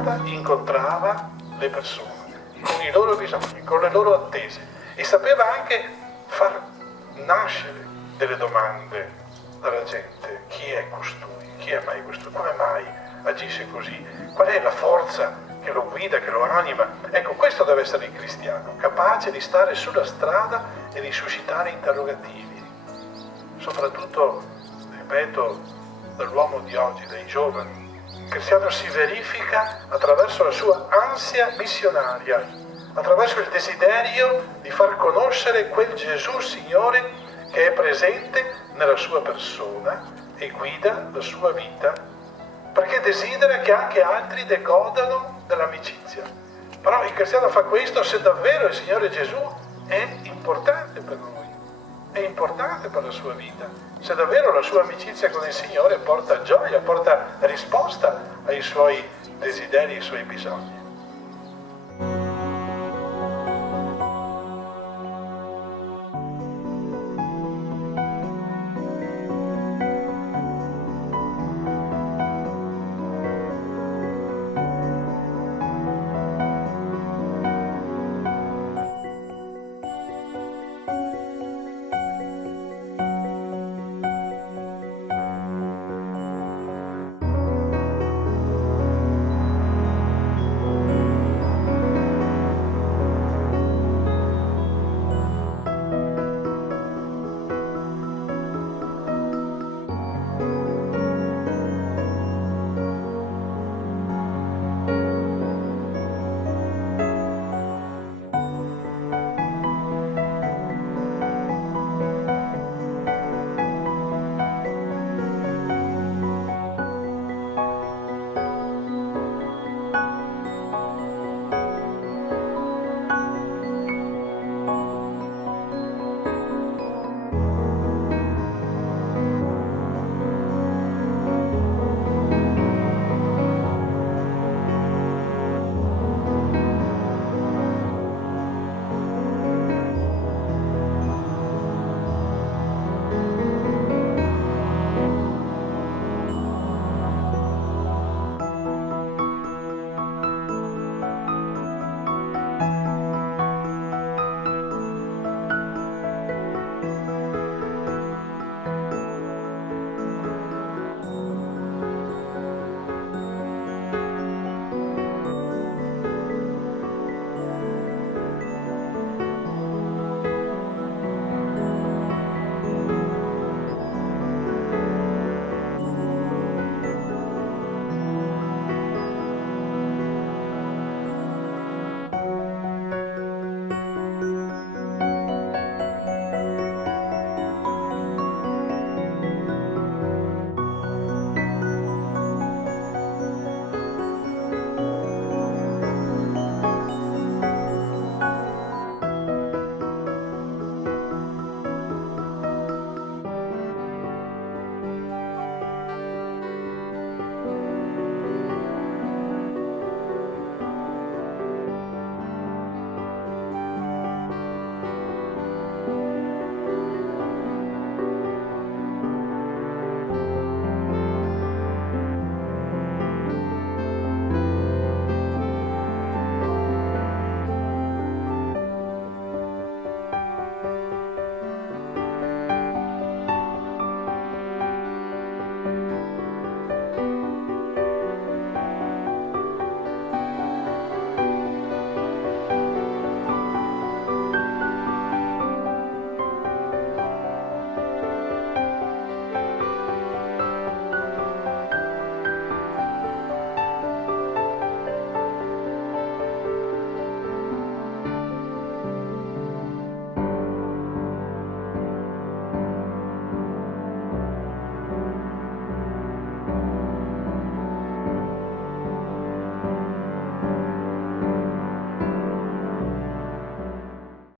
strada incontrava le persone, con i loro bisogni, con le loro attese, e sapeva anche far nascere delle domande dalla gente. Chi è costui? Chi è mai costui? Come mai agisce così? Qual è la forza che lo guida, che lo anima? Ecco, questo deve essere il cristiano, capace di stare sulla strada e di suscitare interrogativi, soprattutto, ripeto, dall'uomo di oggi, dai giovani. Il cristiano si verifica attraverso la sua ansia missionaria, attraverso il desiderio di far conoscere quel Gesù Signore che è presente nella sua persona e guida la sua vita, perché desidera che anche altri degodano dell'amicizia. Però il cristiano fa questo se davvero il Signore Gesù è importante per lui, è importante per la sua vita, se davvero la sua amicizia con il Signore porta gioia, porta risposta ai suoi desideri, ai suoi bisogni.